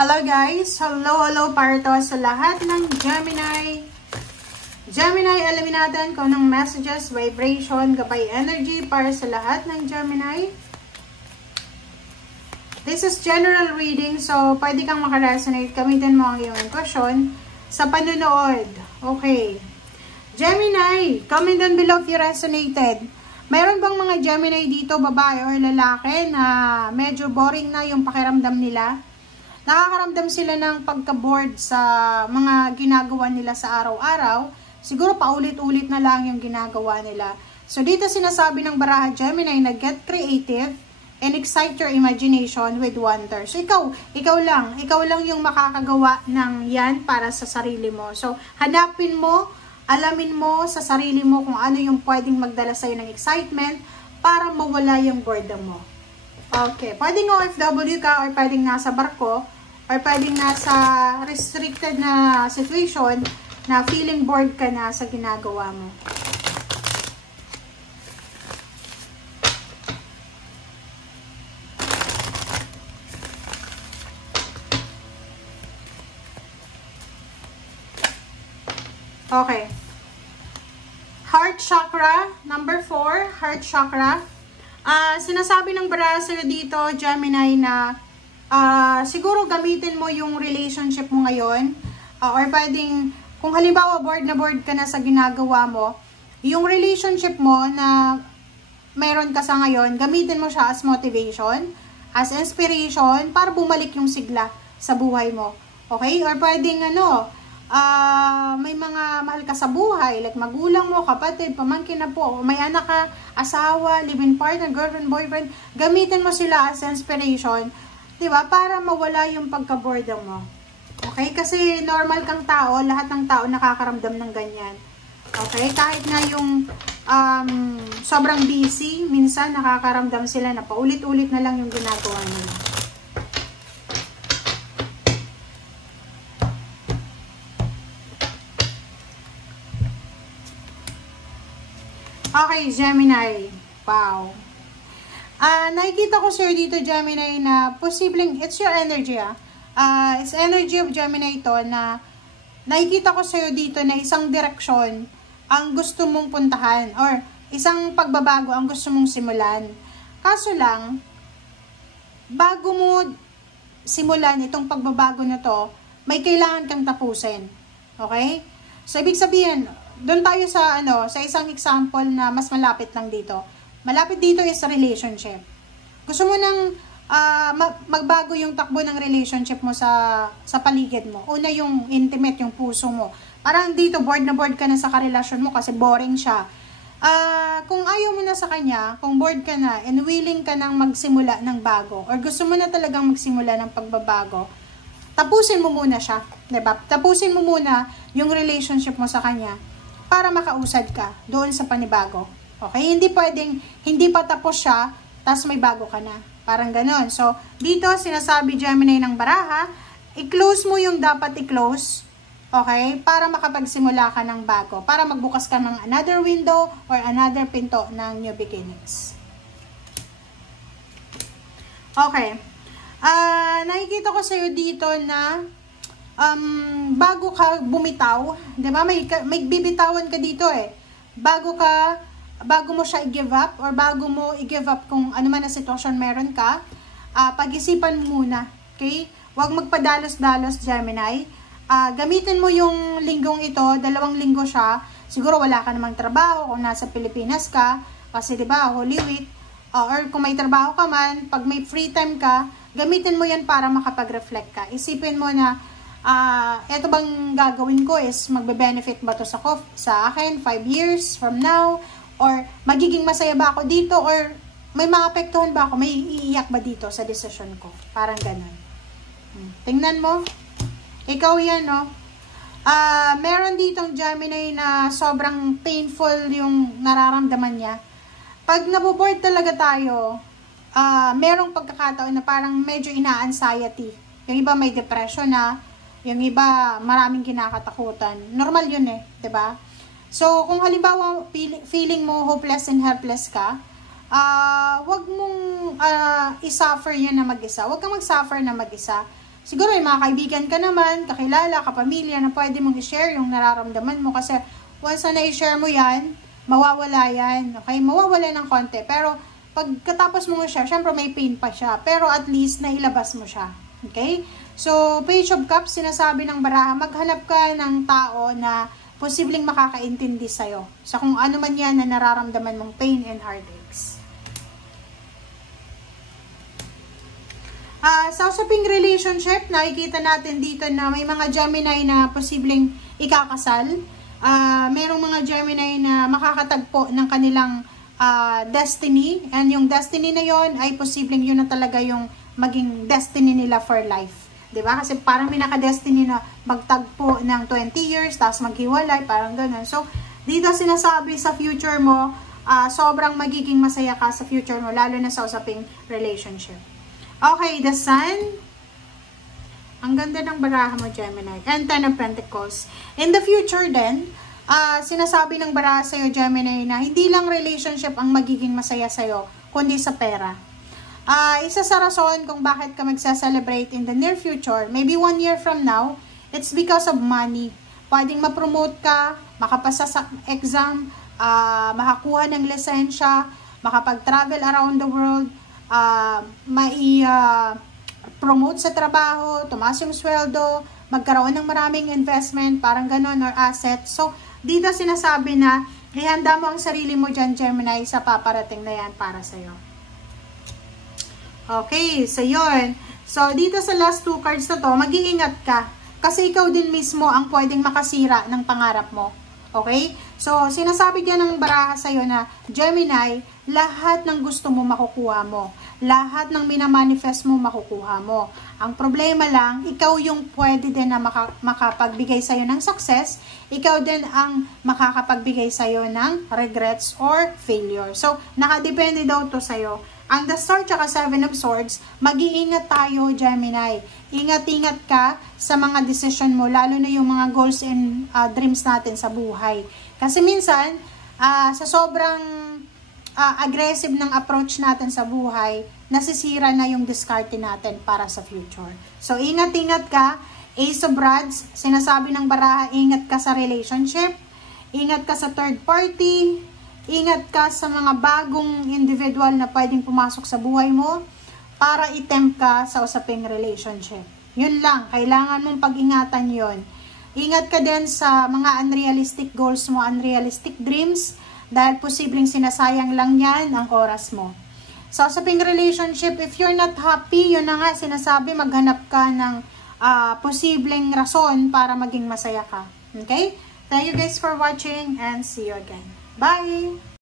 Hello guys! Hello para to sa lahat ng Gemini. Gemini, alamin natin kung anong messages, vibration, gabay energy para sa lahat ng Gemini. This is general reading, so pwede kang makaresonate. Gamitin mo ang iyong intuition sa panunood. Okay. Gemini, comment down below if you resonated. Mayroon bang mga Gemini dito, babae or lalaki, na medyo boring na yung pakiramdam nila? Nakakaramdam sila ng pagka-bored sa mga ginagawa nila sa araw-araw. Siguro paulit-ulit na lang yung ginagawa nila. So dito sinasabi ng baraha Gemini na get creative and excite your imagination with wonder. So ikaw lang yung makakagawa ng yan para sa sarili mo. So hanapin mo, alamin mo sa sarili mo kung ano yung pwedeng magdala sa'yo ng excitement para mawala yung boredom mo. Okay, pwedeng OFW ka or pwedeng nasa barko or pwedeng nasa restricted na situation na feeling bored ka na sa ginagawa mo. Okay. Heart chakra, number 4, heart chakra. Sinasabi ng baraha sa'yo dito, Gemini, na siguro gamitin mo yung relationship mo ngayon. Or pwedeng, kung halimbawa bored ka na sa ginagawa mo, yung relationship mo na mayroon ka sa ngayon, gamitin mo siya as motivation, as inspiration, para bumalik yung sigla sa buhay mo. Okay? Or pwedeng may mga mahal ka sa buhay, like magulang mo, kapatid, pamangkin na po, may anak ka, asawa, live-in partner, girlfriend, boyfriend, gamitin mo sila as inspiration, diba? Para mawala yung pagka-boredom mo. Okay? Kasi normal kang tao, lahat ng tao nakakaramdam ng ganyan. Okay? Kahit na yung sobrang busy, minsan nakakaramdam sila na paulit-ulit na lang yung ginagawa nila. Okay, Gemini. Wow. Nakikita ko sir dito, Gemini, na posibleng, it's your energy it's energy of Gemini ito, na nakikita ko sa'yo dito na isang direksyon ang gusto mong puntahan or isang pagbabago ang gusto mong simulan. Kaso lang, bago mo simulan itong pagbabago na to, may kailangan kang tapusin. Okay? So, ibig sabihin, doon tayo sa sa isang example na mas malapit lang dito. Malapit dito is relationship. Gusto mo nang magbago yung takbo ng relationship mo sa paligid mo. Una yung intimate, yung puso mo. Parang dito bored ka na sa karelasyon mo kasi boring siya. Kung ayaw mo na sa kanya, kung bored ka na and willing ka nang magsimula ng bago or gusto mo na talagang magsimula ng pagbabago, tapusin mo muna siya, 'di ba? Tapusin mo muna yung relationship mo sa kanya para makausad ka doon sa panibago. Okay? Hindi pwedeng, hindi pa tapos siya, tas may bago ka na. Parang ganon. So, dito, sinasabi Gemini ng baraha, i-close mo yung dapat i-close, okay? Para makapagsimula ka ng bago. Para magbukas ka ng another window or another pinto ng new beginnings. Okay. Nakikita ko sa'yo dito na bago ka bumitaw, 'di ba? May bibitawan ka dito Bago mo siya i-give up or bago mo i-give up kung ano man na sitwasyon meron ka, pag-isipan mo muna, okay? Huwag magpadalos-dalos, Gemini. Gamitin mo yung linggong ito, 2 linggo siya. Siguro wala ka namang trabaho kung nasa Pilipinas ka, kasi 'di ba, Holy Week, or kung may trabaho ka man, pag may free time ka, gamitin mo 'yan para makapag-reflect ka. Isipin mo na eto bang gagawin ko is magbe-benefit ba to sa akin 5 years from now, or magiging masaya ba ako dito, or may maapektuhan ba ako, may iiyak ba dito sa desisyon ko, parang ganun. Tingnan mo, ikaw yan, no? Meron ditong Gemini na sobrang painful yung nararamdaman niya. Pag naboboard talaga tayo, merong pagkakataon na parang medyo ina-anxiety. Yung iba may depression na, yung iba maraming kinakatakutan. Normal yun 'di ba? So, kung halimbawa feeling mo hopeless and helpless ka, wag mong i-suffer yan na mag-isa. Wag kang mag-suffer na mag-isa. siguro may mga kaibigan ka naman, kakilala, kapamilya na pwede mong i-share yung nararamdaman mo. Kasi once na i-share mo yan, mawawala yan. Okay? Mawawala ng konti. Pero pagkatapos mo share, syempre may pain pa siya. Pero at least nailabas mo siya. Okay? So, Page of Cups, sinasabi ng baraha, maghanap ka ng tao na posibleng makakaintindi sa'yo. Sa kung ano man yan na nararamdaman mong pain and heartaches. Sa usaping relationship, nakikita natin dito na may mga Gemini na posibleng ikakasal. Merong mga Gemini na makakatagpo ng kanilang destiny. And yung destiny na yon ay posibleng yun na talaga yung maging destiny nila for life. Diba? Kasi parang may naka-destiny na magtagpo ng 20 years, tapos maghiwalay, parang ganun. So, dito sinasabi sa future mo, sobrang magiging masaya ka sa future mo, lalo na sa usaping relationship. Okay, the Sun. Ang ganda ng baraha mo, Gemini. And Ten of Pentacles. In the future then, sinasabi ng baraha sa'yo, Gemini, na hindi lang relationship ang magiging masaya sa'yo, kundi sa pera. Isa sa rason kung bakit ka magsa-celebrate in the near future, maybe 1 year from now, it's because of money. Pwedeng ma-promote ka, makapasa sa exam, makakuha ng lisensya, makapag-travel around the world, promote sa trabaho, tumaas yung sweldo, magkaroon ng maraming investment, parang ganon, or asset. So, dito sinasabi na, ihanda mo ang sarili mo dyan, Gemini, sa paparating na yan para sa'yo. Okay, so yun. So, dito sa last 2 cards na to, mag-iingat ka. Kasi ikaw din mismo ang pwedeng makasira ng pangarap mo. Okay? So, sinasabi dyan ng baraha sa'yo na, Gemini, lahat ng gusto mo makukuha mo. Lahat ng minamanifest mo makukuha mo. Ang problema lang, ikaw yung pwede din na makapagbigay sa'yo ng success. Ikaw din ang makakapagbigay sa'yo ng regrets or failure. So, nakadepende daw to sa'yo. Ang The Star tsaka 7 of Swords, mag-iingat tayo, Gemini. Ingat-ingat ka sa mga decision mo, lalo na yung mga goals and dreams natin sa buhay. Kasi minsan, sa sobrang aggressive ng approach natin sa buhay, nasisira na yung discarte natin para sa future. So, ingat-ingat ka. Ace of Rods, sinasabi ng baraha, ingat ka sa relationship, ingat ka sa third party, ingat ka sa mga bagong individual na pwedeng pumasok sa buhay mo para i-tempt ka sa usaping relationship. Yun lang, kailangan mong pag-ingatan yon. Ingat ka din sa mga unrealistic goals mo, unrealistic dreams, dahil posibleng sinasayang lang yan ang oras mo. Sa usaping relationship, if you're not happy, yun na nga, sinasabi, maghanap ka ng posibleng rason para maging masaya ka. Okay? Thank you guys for watching and see you again. Bye!